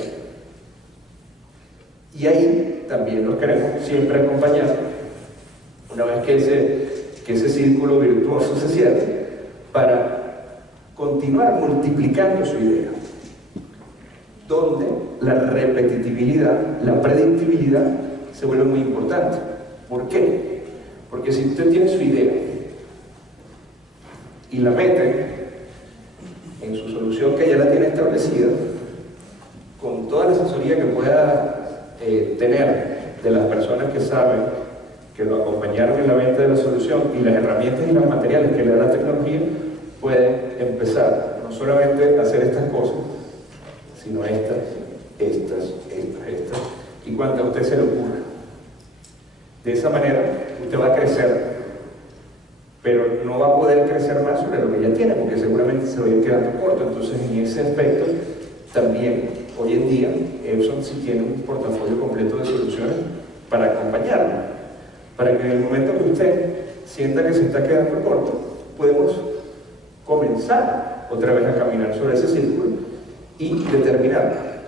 Y ahí también los queremos siempre acompañar, una vez que ese círculo virtuoso se cierre, para continuar multiplicando su idea, donde la repetitividad, la predictibilidad se vuelve muy importante. ¿Por qué? Porque si usted tiene su idea y la mete en su solución que ya la tiene establecida, con toda la asesoría que pueda tener de las personas que saben, que lo acompañaron en la venta de la solución y las herramientas y los materiales que le da la tecnología, puede empezar no solamente a hacer estas cosas, sino estas, y cuanto a usted se le ocurra. De esa manera, usted va a crecer, pero no va a poder crecer más sobre lo que ya tiene, porque seguramente se va a ir quedando corto. Entonces, en ese aspecto, también, hoy en día, Epson sí tiene un portafolio completo de soluciones para acompañarlo, para que en el momento que usted sienta que se está quedando corto, podemos comenzar otra vez a caminar sobre ese círculo y determinar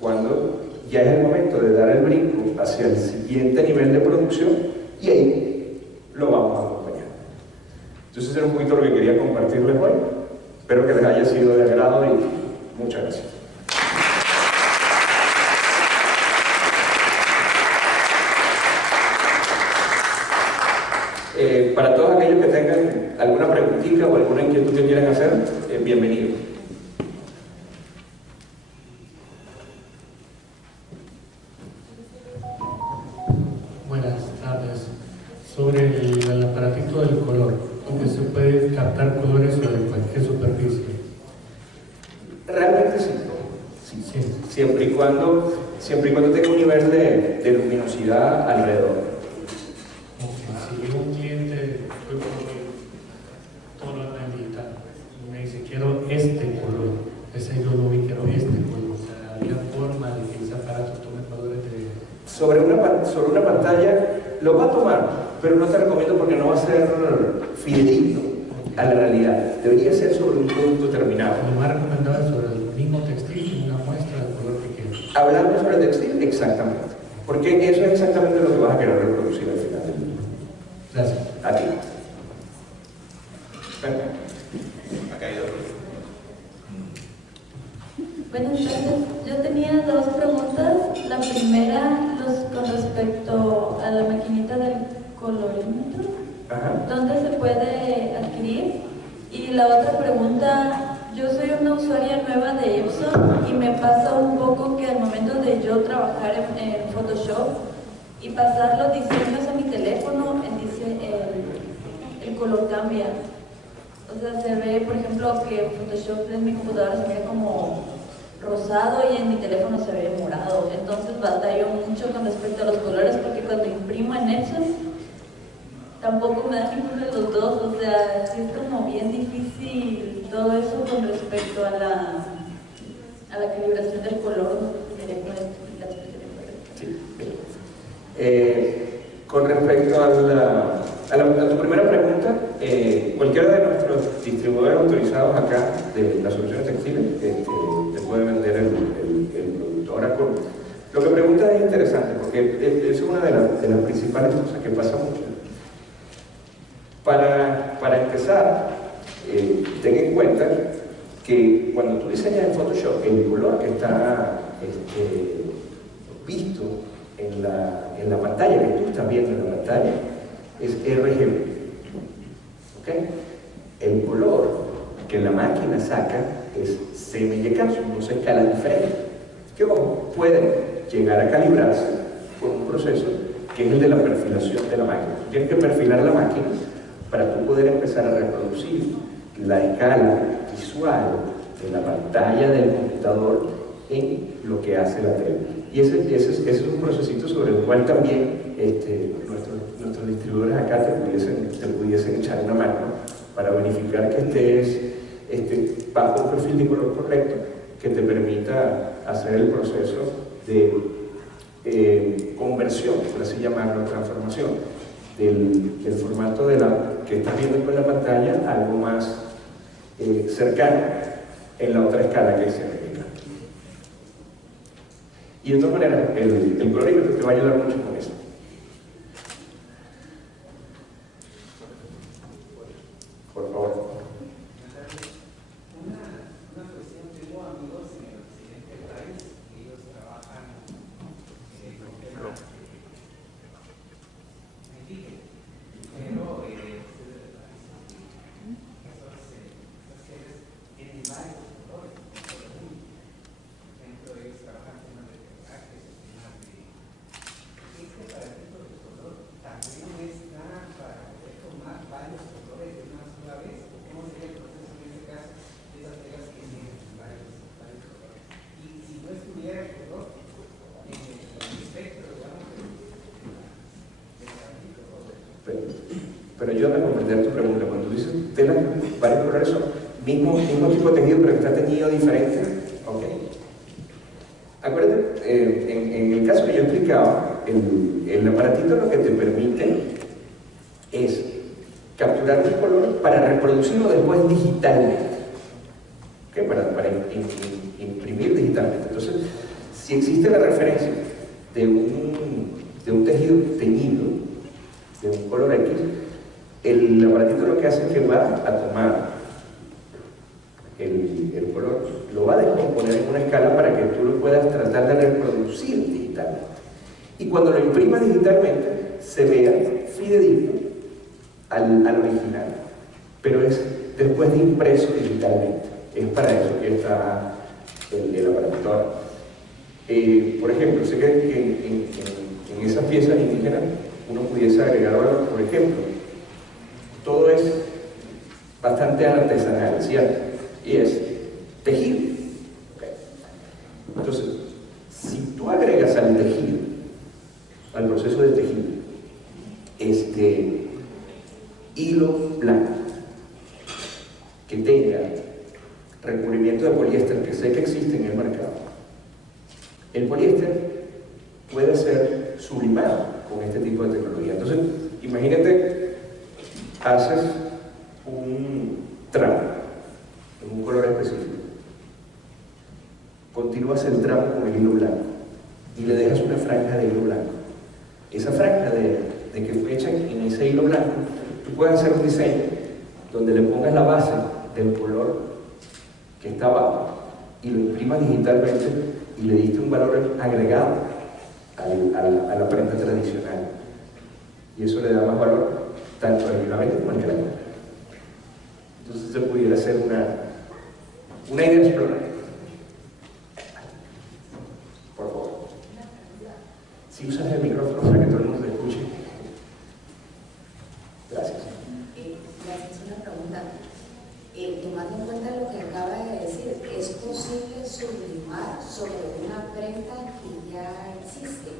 cuando ya es el momento de dar el brinco hacia el siguiente nivel de producción, y ahí lo vamos a acompañar. Entonces, era un poquito lo que quería compartirles hoy. Espero que les haya sido de agrado y muchas gracias. Para todos aquellos que tengan alguna preguntita o alguna inquietud que quieran hacer, bienvenidos. Buenas tardes. Sobre el aparatito del color, donde se puede captar colores sobre cualquier superficie. Realmente sí. Sí. Siempre y cuando tenga un nivel de luminosidad alrededor. Si un cliente fue por todo lo digital y me dice quiero este color, ese yo lo vi, quiero este color, o sea, había forma de que ese aparato tome colores de... sobre una pantalla, lo va a tomar, pero no te recomiendo porque no va a ser fidedigno a la realidad. Debería ser sobre un producto terminado. Lo más recomendable es sobre el mismo textil y una muestra del color que quieres. Hablando sobre el textil, exactamente. Porque eso es exactamente lo que vas a querer reproducir al final del día. Gracias. A ti. Buenas tardes. Yo tenía dos preguntas. La primera, con respecto a la maquinita del colorímetro, ¿dónde se puede adquirir? Y la otra pregunta, yo soy una usuaria nueva de Epson y me pasa un poco que al momento de yo trabajar en Photoshop y pasar los diseños a mi teléfono, el color cambia. O sea, se ve, por ejemplo, que Photoshop en mi computadora se ve como rosado y en mi teléfono se ve morado. Entonces batallo mucho con respecto a los colores porque cuando imprimo en Epson tampoco me da ninguno de los dos. O sea, sí es como bien difícil todo eso con respecto a la calibración del color. Sí. Con respecto a tu primera pregunta, cualquiera de nuestros distribuidores autorizados acá de las soluciones textiles te puede vender el producto. Ahora, lo que preguntas es interesante porque es una de las principales cosas que pasa mucho. Para empezar, ten en cuenta que cuando tú diseñas en Photoshop, el color que está visto en la pantalla, que tú estás viendo en la pantalla, es RGB. ¿Okay? El color que la máquina saca es CMYK, son dos escalas diferentes, que pueden llegar a calibrarse por un proceso que es el de la perfilación de la máquina. Tú tienes que perfilar la máquina para tú poder empezar a reproducir la escala visual de la pantalla del computador en lo que hace la tele. Y ese es un procesito sobre el cual también nuestros distribuidores acá te pudiesen echar una mano para verificar que estés bajo un perfil de color correcto que te permita hacer el proceso de conversión, por así llamarlo, transformación del formato que estás viendo con la pantalla a algo más cercano en la otra escala que es RGB. Y de todas maneras, el colorímetro te va a ayudar mucho con eso. Por favor. Una cuestión, tengo amigos en el occidente del país que ellos trabajan con temas pero esas series tienen varios colores, por ejemplo, ellos trabajan temas de paisajes, temas de... Este paratito de color también está para poder tomar varios colores de una sola vez. ¿Cómo sería el proceso en este caso de esas telas que tienen varios colores? Y si no estuviera el color en el espectro, digamos, pero ayúdame a comprender tu pregunta. Cuando tú dices telas, varios colores son mismo tipo de tejido, pero que está teñido diferente. Ok. Acuérdate, en el caso que yo explicaba, el aparatito lo que te permite es capturar un color para reproducirlo después digitalmente. ¿Okay? Para imprimir digitalmente. Entonces, si existe la referencia de un tejido teñido de un color X, el aparatito lo que hace es que va a tomar el color, lo va a descomponer en una escala para que tú lo puedas tratar de reproducir digitalmente. Y cuando lo imprimas digitalmente, se vea fidedigno al original, pero es después de impreso digitalmente. Es para eso que está el aparatito ahora. Por ejemplo, sé que en esas piezas indígenas uno pudiese agregar valor. Por ejemplo, todo es bastante artesanal, ¿cierto? Y es tejido. Okay. Entonces, si tú agregas al tejido, al proceso de tejido, hilo blanco que tenga recubrimiento de poliéster, que sé que existe en el mercado, el poliéster puede ser sublimado con este tipo de tecnología. Entonces, imagínate, haces un tramo en un color específico, continúas el tramo con el hilo blanco y le dejas una franja de hilo blanco. Esa franja de que fue hecha en ese hilo blanco, tú puedes hacer un diseño donde le pongas la base del color que está abajo y lo imprimas digitalmente y le diste un valor agregado a la prenda tradicional. Y eso le da más valor tanto al venta como al que la compra. Entonces se pudiera hacer una idea explorada. Por favor. Si usas el micrófono para que todo el mundo te escuche. Gracias. Gracias, una pregunta. Tomando en cuenta lo que acaba de decir, ¿es posible sublimar sobre una prenda que ya existe?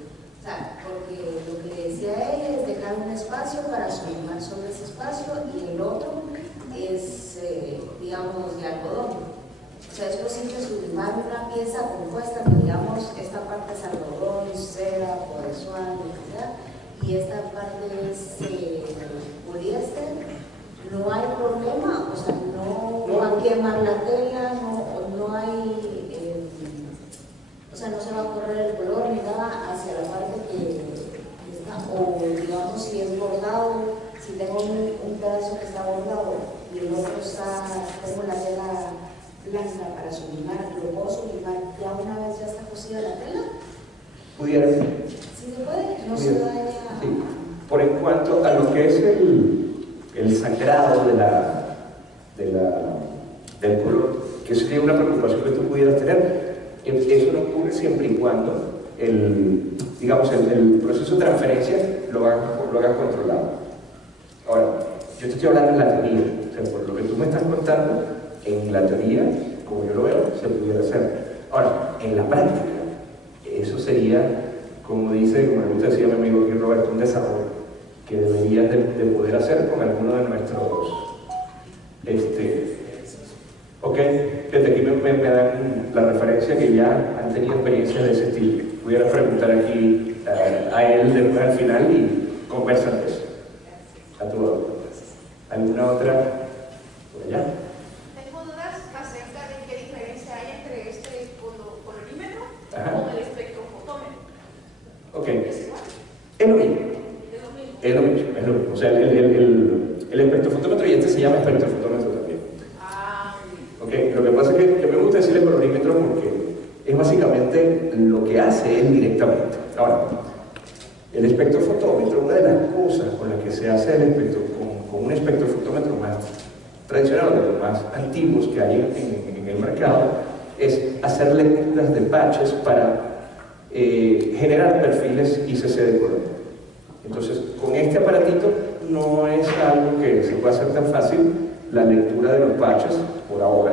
O sea, porque lo que decía ella es dejar un espacio para sublimar sobre ese espacio y el otro es, digamos, de algodón. O sea, es posible sublimar una pieza compuesta que, digamos, esta parte es algodón, cera, podesuán, lo que sea, y esta parte es poliéster. No hay problema, o sea, no va a quemar la tela, no hay, o sea, no se va a correr el color ni nada hacia la parte que está, o digamos, si es bordado, si tengo un pedazo que está bordado y el otro está, tengo la tela blanca para sublimar, ¿lo puedo sublimar ya una vez ya está cosida la tela? Pudiera ser. ¿Sí se puede? ¿No se daña? Sí. Por en cuanto a lo que es el sangrado del color, que sería una preocupación que tú pudieras tener, eso no ocurre siempre y cuando el proceso de transferencia lo hagas controlado. Ahora, yo te estoy hablando en la teoría, o sea, por lo que tú me estás contando, en la teoría, como yo lo veo, se pudiera hacer. Ahora, en la práctica, eso sería, como me gusta decir a mi amigo aquí Roberto, un desarrollo que deberías de poder hacer con alguno de nuestros ok, desde aquí me dan la referencia que ya han tenido experiencias de ese estilo. Pudiera preguntar aquí a él después al final y conversan de eso. A tu orden. ¿Alguna otra por allá? Tengo dudas acerca de qué diferencia hay entre este colorímetro Ajá. o el espectrofotómetro. Ok. ¿Es igual? Es lo mismo. Es lo mismo. Es lo mismo. O sea, el espectrofotómetro y este se llama espectrofotómetro también. Ah, Okay. Lo que pasa es que me gusta decir el colorímetro porque es básicamente lo que hace él directamente. Ahora, el espectrofotómetro, una de las cosas con las que se hace el con un espectrofotómetro más tradicional, de los más antiguos que hay en el mercado, es hacer lecturas de patches para generar perfiles ICC de color. Entonces, con este aparatito no es algo que se pueda hacer tan fácil la lectura de los patches, por ahora,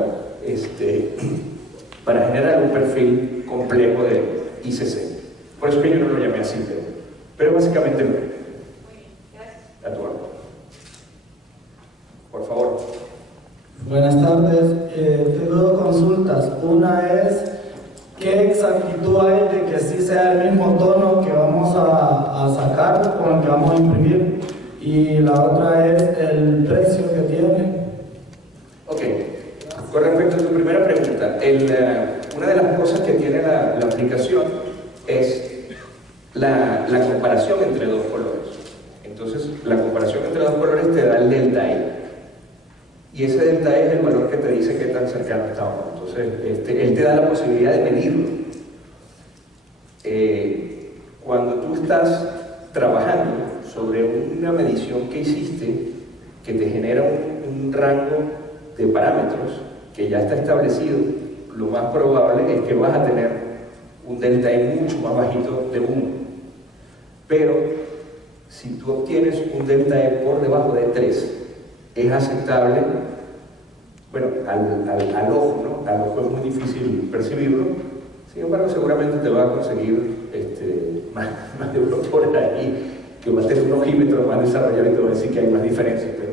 para generar un perfil complejo de ICC. Por eso que yo no lo llamé así, pero básicamente no. muy bien, gracias. A tu orden. Por favor. Buenas tardes, tengo dos consultas. Una es, ¿qué exactitud hay de que sí sea el mismo tono que vamos a sacar con el que vamos a imprimir? Y la otra es el precio que tiene. Ok, con respecto a tu primera pregunta, una de las cosas que tiene la aplicación es la comparación entre dos colores. Entonces, la comparación entre dos colores te da el delta E. Y ese delta E es el valor que te dice qué tan cercano está o no. Entonces, él te da la posibilidad de medirlo. Cuando tú estás trabajando sobre una medición que hiciste, que te genera un rango de parámetros que ya está establecido, lo más probable es que vas a tener un delta E mucho más bajito de 1. Pero si tú obtienes un delta E por debajo de 3, es aceptable, bueno, al ojo, ¿no? Al ojo es muy difícil percibirlo, sin embargo seguramente te va a conseguir más de uno por ahí, que va a tener un ojímetro más desarrollado y te va a decir que hay más diferencias, pero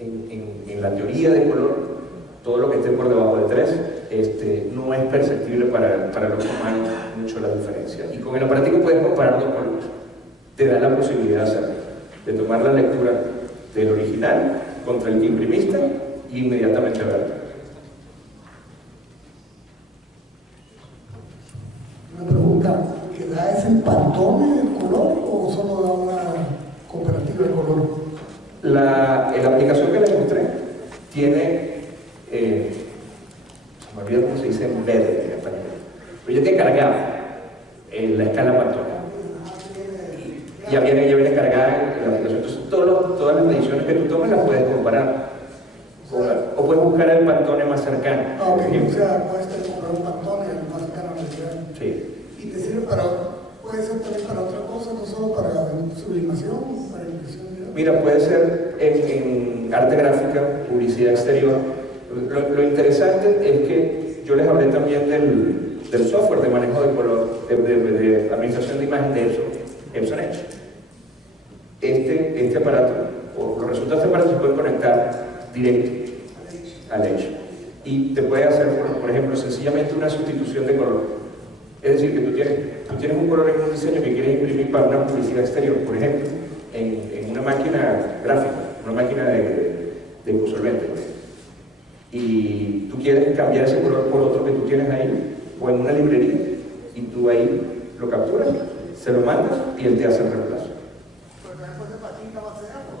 en la teoría de color, todo lo que esté por debajo de 3 no es perceptible para el ojo humano mucho la diferencia. Y con el aparatico puedes comparar dos colores. te da la posibilidad de hacerlo, de tomar la lectura del original contra el que imprimiste e inmediatamente verlo. Una pregunta, ¿da ese Pantone el color o solo da una cooperativa de color? La aplicación que les mostré tiene, se me olvida cómo se dice embedded en español, pero ya tiene cargada la escala Pantone. Ya viene cargada en la aplicación. Entonces todas las mediciones que tú tomes las puedes comparar. O puedes buscar el Pantone más cercano. Ah, ok, o sea, puedes comprar un Pantone el más cercano a la ciudad. Sí. Y te sirve para, puede ser también para otra cosa, no solo para sublimación, para impresión. Mira, puede ser en arte gráfica, publicidad exterior. Lo interesante es que yo les hablé también del software de manejo de color, de administración de imagen de Epson Edge. Este aparato, o los resultados de este aparato se pueden conectar directo al Edge. Y te puede hacer, por ejemplo, sencillamente una sustitución de color. Es decir, que tú tienes un color en un diseño que quieres imprimir para una publicidad exterior, por ejemplo, en una máquina gráfica, una máquina de solvente. Y tú quieres cambiar ese color por otro que tú tienes ahí, o en una librería, y tú ahí lo capturas, se lo mandas y él te hace el reemplazo. ¿Pero también puede ser para quinta base de agua?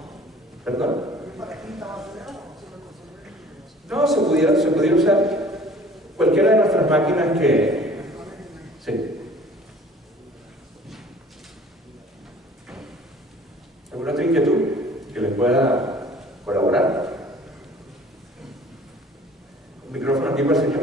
¿Perdón? ¿Para quinta base de agua? No, se pudiera usar cualquiera de nuestras máquinas que... Sí. ¿Alguna otra inquietud que les pueda colaborar? Un micrófono aquí para el señor.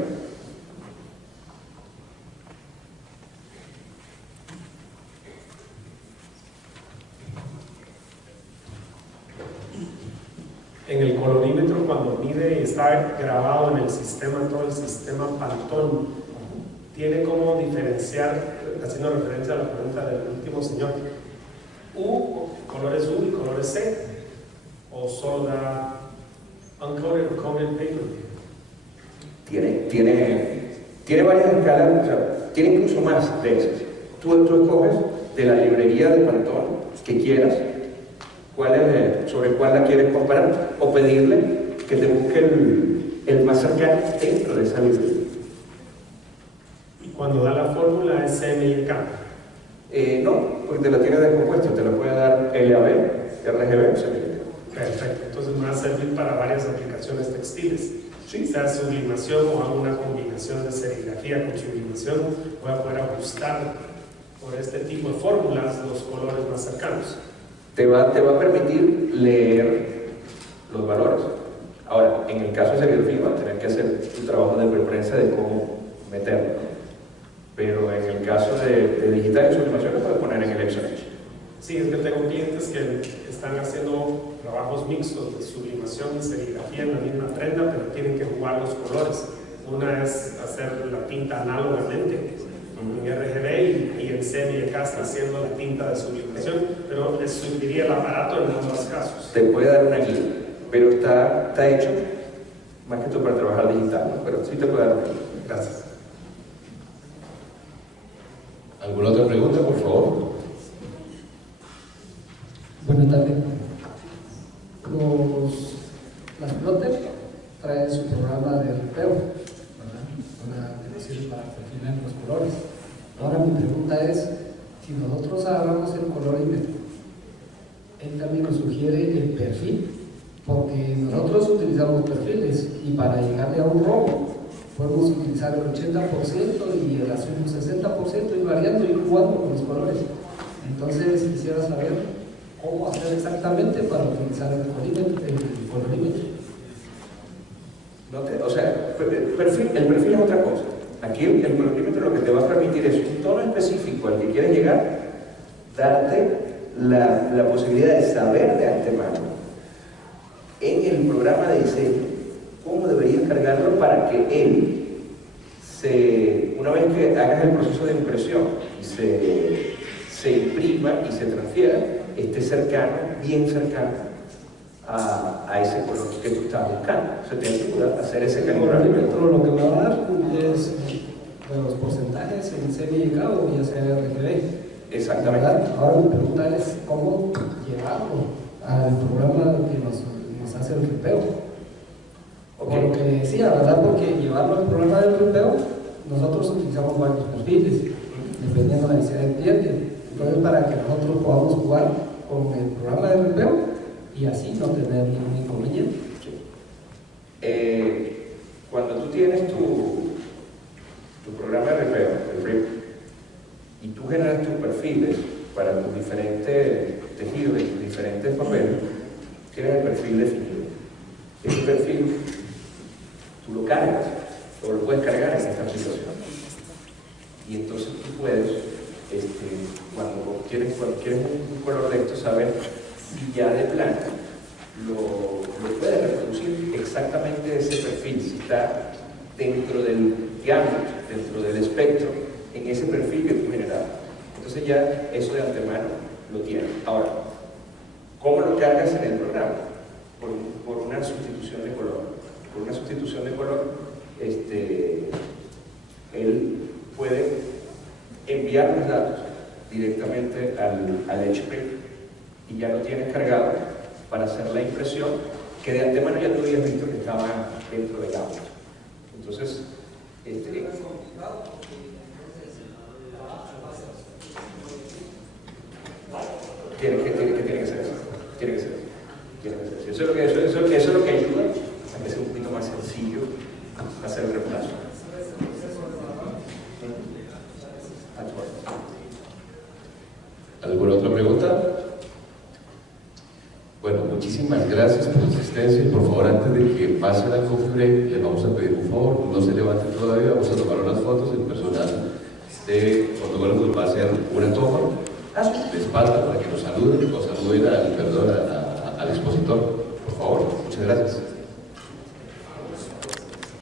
En el colorímetro, cuando mide y está grabado en el sistema, todo el sistema Pantone, tiene como diferenciar, haciendo referencia a la pregunta del último señor, colores U y colores C, o solo da uncoated o coated paper. Tiene varias escalas, o sea, tiene incluso más de esas. Tú escoges de la librería de Pantone que quieras, sobre cuál la quieres comparar, o pedirle que te busque el más cercano dentro de esa librería. Y cuando da la fórmula es CMYK. No, porque te la tiene descompuesta, te la puede dar LAB, RGB o CMYK. Perfecto, entonces me va a servir para varias aplicaciones textiles. Sí. Sea sublimación o alguna combinación de serigrafía con sublimación, voy a poder ajustar por este tipo de fórmulas los colores más cercanos. Te va a permitir leer los valores. Ahora, en el caso de serigrafía, vas a tener que hacer tu trabajo de prensa de cómo meterlo. Pero en el caso de digital y sublimación, lo puedes poner en el Epson Edge. Sí, es que tengo clientes que están haciendo trabajos mixtos de sublimación y serigrafía en la misma prenda, pero tienen que jugar los colores. Una es hacer la tinta análogamente en RGB y en CMYK está haciendo la tinta de sublimación, pero les sugeriría el aparato en ambos casos. Te puede dar una guía, pero está hecho más que todo para trabajar digital, ¿no? Pero sí te puede dar una guía. Gracias. ¿Alguna otra pregunta, por favor? Buenas tardes. Las plotter traen su programa de ripeo, ¿verdad? Que sirve para perfilar los colores. Ahora mi pregunta es, si nosotros agarramos el colorímetro, él también nos sugiere el perfil, porque nosotros utilizamos perfiles y para llegarle a un robo podemos utilizar el 80% y el azul un 60% y variando y jugando con los colores. Entonces quisiera saber cómo hacer exactamente para utilizar el colorímetro. O sea, el perfil es otra cosa. Aquí el colorímetro lo que te va a permitir es un tono específico al que quieres llegar, darte la posibilidad de saber de antemano en el programa de diseño cómo deberías cargarlo para que él, una vez que hagas el proceso de impresión y se imprima y se transfiera, esté cercano, bien cercano a ese color que tú estás buscando. O sea, te ayuda a hacer ese calibramiento. Lo que me va a dar es los porcentajes en CMYK o ya sea RGB. Exactamente. ¿verdad? Ahora mi pregunta es, ¿cómo llevarlo al programa que nos hace el ripeo? Okay. Porque decía, ¿verdad? Porque llevarlo al programa del ripeo, nosotros utilizamos varios perfiles, dependiendo de la necesidad del cliente. Entonces, para que nosotros podamos jugar con el programa de ripeo y así no tener ningún inconveniente. Cuando tú tienes tu programa de ripeo, el RIP, y tú generas tus perfiles para tus diferentes tejidos y tus diferentes papeles, tienes el perfil definido. Ese perfil tú lo cargas o lo puedes cargar en esta aplicación. Y entonces tú puedes, cuando quieres un color de esto, saber si ya de plano lo puedes reproducir exactamente ese perfil, si está dentro del gamut, dentro del espectro, en ese perfil que tú generaste. Entonces ya eso de antemano lo tienes. Ahora, ¿cómo lo cargas en el programa? Por una sustitución de color. Por una sustitución de color, él puede enviar los datos directamente al HP y ya lo tienes cargado para hacer la impresión que de antemano ya tú habías visto que estaba dentro del auto. Entonces, tiene que ser eso. Tiene que ser eso. Eso es lo que ayuda a que sea un poquito más sencillo hacer el reemplazo. ¿Alguna otra pregunta? Bueno, muchísimas gracias por su asistencia y por favor, antes de que pase la coffee break, les vamos a pedir un favor, no se levanten todavía, vamos a tomar unas fotos. El personal de fotógrafos nos va a hacer una toma de espalda para que nos saluden o saluden al expositor, por favor. Muchas gracias.